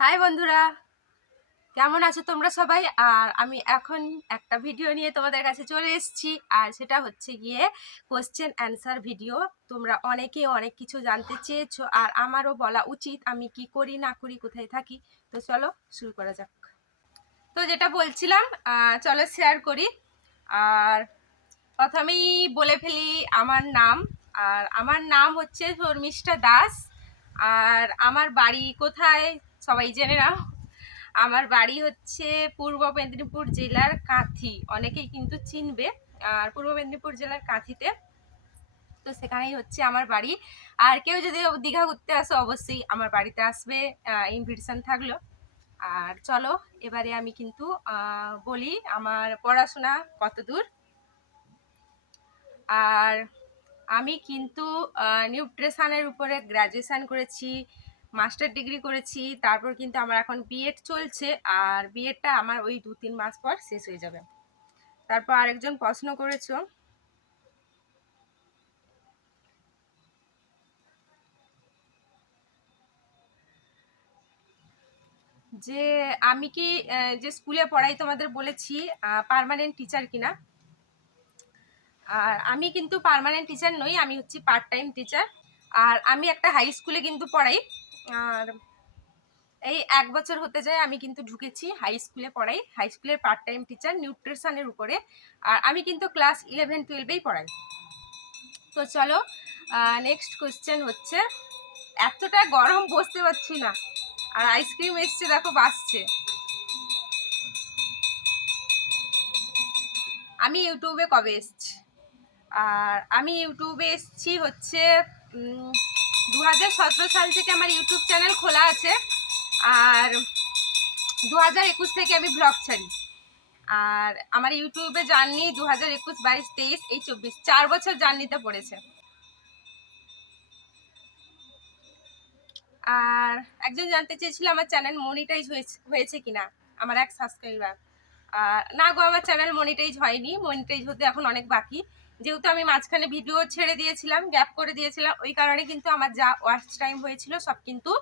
High বন্ধুরা, কেমন আছো তোমরা সবাই? আর আমি এখন একটা ভিডিও নিয়ে তোমাদের কাছে চলে এসেছি, আর সেটা হচ্ছে গিয়ে কোশ্চেন অ্যান্সার ভিডিও তোমরা অনেকে অনেক কিছু জানতে চেয়েছো, আর আমারও বলা উচিত আমি কি করি, না করি, কোথায় থাকি। তো চলো শুরু করা যাক। তো যেটা বলছিলাম চলো শেয়ার করি। আর প্রথমেই বলে ফেলি আমার নাম। আর আমার নাম হচ্ছে শর্মিষ্ঠা দাস। আর আমার বাড়ি কোথায়? সবাই জেনে নাও। আমার বাড়ি হচ্ছে পূর্ব মেদিনীপুর জেলার কাঁথি। অনেকেই কিন্তু চিনবে, আর পূর্ব মেদিনীপুর জেলার কাঁথিতে। তো সেখানেই হচ্ছে আমার বাড়ি। আর কেউ যদি দীঘা ঘুরতে আসো, অবশ্যই আমার বাড়িতে আসবে ইনভিটেশন থাকল। আর চলো, এবারে আমি কিন্তু বলি আমার পড়াশোনা কত দূর। আর আমি কিন্তু নিউট্রিশনের উপরে গ্র্যাজুয়েশন করেছি। মাস্টার ডিগ্রি করেছি, তারপর কিন্তু আমার এখন বিএড চলছে, আর বিএডটা আমার ওই দু তিন মাস পর শেষ হয়ে যাবে। তারপর আরেকজন প্রশ্ন করেছ। যে আমি কি যে স্কুলে পড়াই তোমাদের বলেছি পার্মানেন্ট টিচার কিনা? আর আমি কিন্তু পার্মানেন্ট টিচার নই, আমি হচ্ছি পার্ট টাইম টিচার আর আমি একটা হাই স্কুলে কিন্তু পড়াই আর এই এক বছর হতে যায় আমি কিন্তু ঢুকেছি হাই স্কুলে পড়াই। হাই স্কুলের পার্ট টাইম টিচার নিউট্রিশনের উপরে। আর আমি কিন্তু ক্লাস ইলেভেন টুয়েলভেই পড়াই। তো চলো নেক্সট কোয়েশ্চেন হচ্ছে, এতটা গরম বসতে পারছি না, আর আইসক্রিম এসছে, দেখো, বাসছে। আমি ইউটিউবে কবে এসছি? আর আমি ইউটিউবে এসছি হচ্ছে দু হাজার সতেরো সাল থেকে আমার ইউটিউব চ্যানেল খোলা আছে। আর দু হাজার একুশ থেকে আমি ব্লগ ছাড়ি। আর আমার ইউটিউবে জার্নি দু হাজার একুশ, বাইশ, তেইশ, এই চব্বিশ, চার বছর জার্নিতে পড়েছে। আর একজন জানতে চেয়েছিল আমার চ্যানেল মনিটাইজ হয়েছে কিনা, আমার এক সাবস্ক্রাইবার আর না গো, আমার চ্যানেল মনিটাইজ হয়নি মনিটাইজ হতে এখন অনেক বাকি। যেহেতু আমি মাঝখানে ভিডিও ছেড়ে দিয়েছিলাম গ্যাপ করে দিয়েছিলাম, ওই কারণে কিন্তু আমার যা ওয়াচ টাইম হয়েছিল সব কিন্তু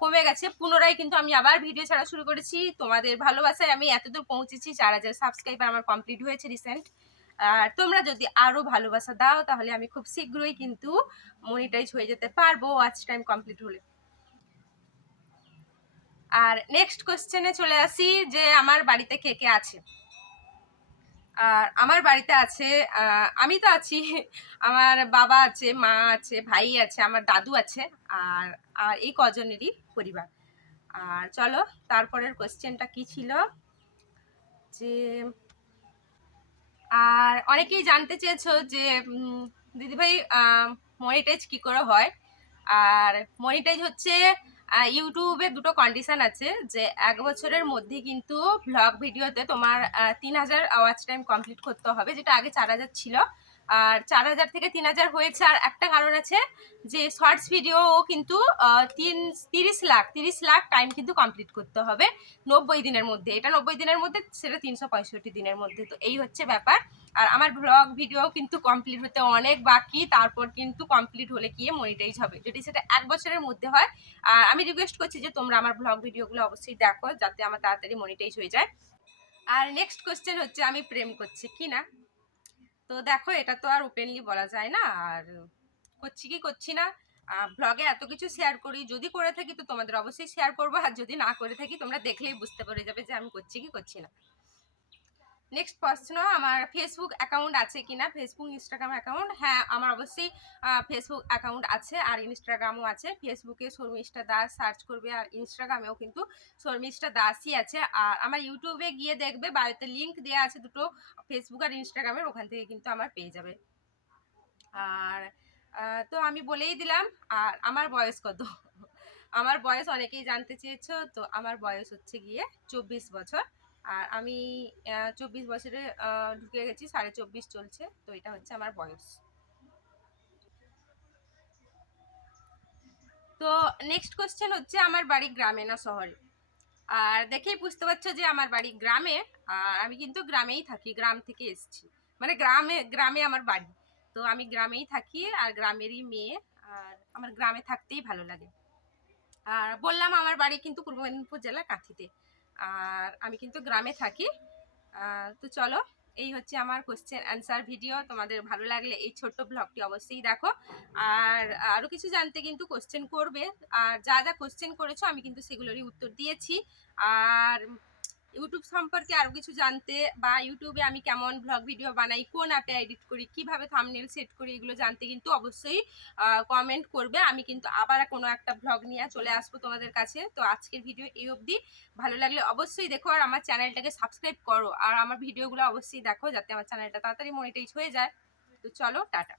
কমে গেছে। পুনরায় কিন্তু আমি আবার ভিডিও ছাড়া শুরু করেছি। তোমাদের ভালোবাসায় আমি এতদূর পৌঁছেছি, চার হাজার সাবস্ক্রাইবার আমার কমপ্লিট হয়েছে রিসেন্ট আর তোমরা যদি আরও ভালোবাসা দাও, তাহলে আমি খুব শীঘ্রই কিন্তু মনিটাইজ হয়ে যেতে পারব ওয়াচ টাইম কমপ্লিট হলে। আর নেক্সট কোশ্চেনে চলে আসি যে, আমার বাড়িতে কে কে আছে? আর আমার বাড়িতে আছে আমি তো আছি, আমার বাবা আছে, মা আছে, ভাই আছে, আমার দাদু আছে, আর আর এই কজনেরই পরিবার। আর চলো, তারপরের কোশ্চেনটা কি ছিল? যে, আর অনেকেই জানতে চেয়েছো যে দিদিভাই মনিটাইজ কি করে হয়? আর মনিটাইজ হচ্ছে ইউটিউবে দুটো কন্ডিশন আছে যে এক বছরের মধ্যে কিন্তু ভ্লগ ভিডিওতে তোমার তিন হাজার ওয়াচ টাইম কমপ্লিট করতে হবে, যেটা আগে চার হাজার ছিল। আর চার হাজার থেকে তিন হাজার হয়েছে। আর একটা কারণ আছে যে শর্টস ভিডিও কিন্তু তিন, তিরিশ লাখ তিরিশ লাখ টাইম কিন্তু কমপ্লিট করতে হবে নব্বই দিনের মধ্যে। এটা নব্বই দিনের মধ্যে, সেটা তিনশো পঁয়ষট্টি দিনের মধ্যে। তো এই হচ্ছে ব্যাপার। আর আমার ব্লগ ভিডিও কিন্তু কমপ্লিট হতে অনেক বাকি, তারপর কিন্তু কমপ্লিট হলে গিয়ে মনিটাইজ হবে। যদি সেটা এক বছরের মধ্যে হয়, আর আমি রিকোয়েস্ট করছি যে তোমরা আমার ব্লগ ভিডিওগুলো অবশ্যই দেখো, যাতে আমার তাড়াতাড়ি মনিটাইজ হয়ে যায়। আর নেক্সট কোয়েশ্চেন হচ্ছে, আমি প্রেম করছি, কি না? তো দেখো, এটা তো আর ওপেনলি বলা যায় না। আর করছি কি করছি না ব্লগে এত কিছু শেয়ার করি, যদি করে থাকি তো তোমাদের অবশ্যই শেয়ার করব, আর যদি না করে থাকি তোমরা দেখলেই বুঝতে পেরে যাবে যে আমি করছি কি করছি না। নেক্সট প্রশ্ন আমার ফেসবুক অ্যাকাউন্ট আছে কি না ফেসবুক ইনস্টাগ্রাম অ্যাকাউন্ট হ্যাঁ আমার অবশ্যই ফেসবুক অ্যাকাউন্ট আছে আর ইনস্টাগ্রামও আছে। ফেসবুকে শর্মিষ্ঠা দাস সার্চ করবে আর ইনস্টাগ্রামেও কিন্তু শর্মিষ্ঠা দাসই আছে। আর আমার ইউটিউবে গিয়ে দেখবে বায়োতে লিঙ্ক দেওয়া আছে দুটো ফেসবুক আর ইনস্টাগ্রামের ওখান থেকে কিন্তু আমার পেয়ে যাবে। আর তো আমি বলেই দিলাম, আর আমার বয়স কত? আমার বয়স অনেকেই জানতে চেয়েছো, তো আমার বয়স হচ্ছে গিয়ে চব্বিশ বছর। আর আমি চব্বিশ বছরে ঢুকে গেছি, সাড়ে চব্বিশ চলছে। তো এটা হচ্ছে আমার বয়স। তো নেক্সট কোশ্চেন হচ্ছে আমার বাড়ি গ্রামে না শহরে? আর দেখেই বুঝতে পারছ যে আমার বাড়ি গ্রামে, আর আমি কিন্তু গ্রামেই থাকি, গ্রাম থেকে এসেছি। মানে গ্রামে গ্রামে আমার বাড়ি। তো আমি গ্রামেই থাকি, আর গ্রামেরই মেয়ে, আর আমার গ্রামে থাকতেই ভালো লাগে। আর বললাম আমার বাড়ি কিন্তু পূর্ব মেদিনীপুর জেলার কাঁথিতে। আর আমি কিন্তু গ্রামে থাকি। তো চলো, এই হচ্ছে আমার কোশ্চেন অ্যান্সার ভিডিও তোমাদের ভালো লাগলে এই ছোট্ট ব্লগটি অবশ্যই দেখো। আর আরও কিছু জানতে কিন্তু কোশ্চেন করবে। আর যা যা কোশ্চেন করেছ, আমি কিন্তু সেগুলোরই উত্তর দিয়েছি। আর ইউটিউব সম্পর্কে আরও কিছু জানতে বা ইউটিউবে আমি কেমন ব্লগ ভিডিও বানাই, কোন অ্যাপে এডিট করি, কীভাবে থামনেল সেট করি, এগুলো জানতে কিন্তু অবশ্যই কমেন্ট করবে। আমি কিন্তু আবার কোনো একটা ব্লগ নিয়ে চলে আসব তোমাদের কাছে। তো আজকের ভিডিও এই অবধি। ভালো লাগলে অবশ্যই দেখো আর আমার চ্যানেলটাকে সাবস্ক্রাইব করো। আর আমার ভিডিওগুলো অবশ্যই দেখো, যাতে আমার চ্যানেলটা তাড়াতাড়ি মনিটাইজ হয়ে যায়। তো চলো, টাটা।